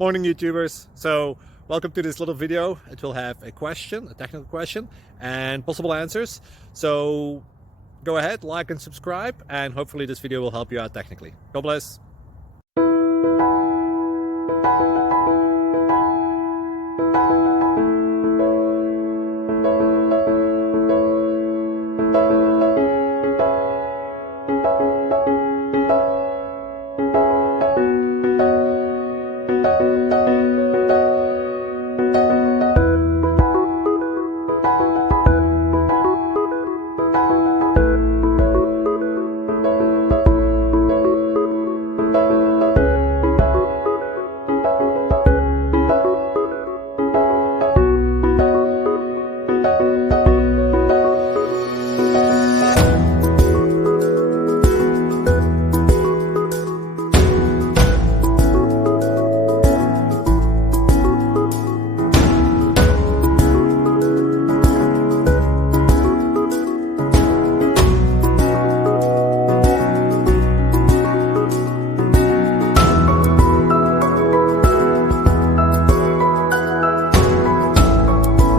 Morning YouTubers. So welcome to this little video. It will have a question, a technical question, and possible answers. So go ahead, like and subscribe, and hopefully this video will help you out technically. God bless.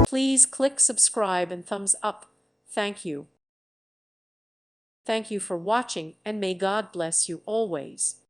Please click subscribe and thumbs up. Thank you. Thank you for watching, and may God bless you always.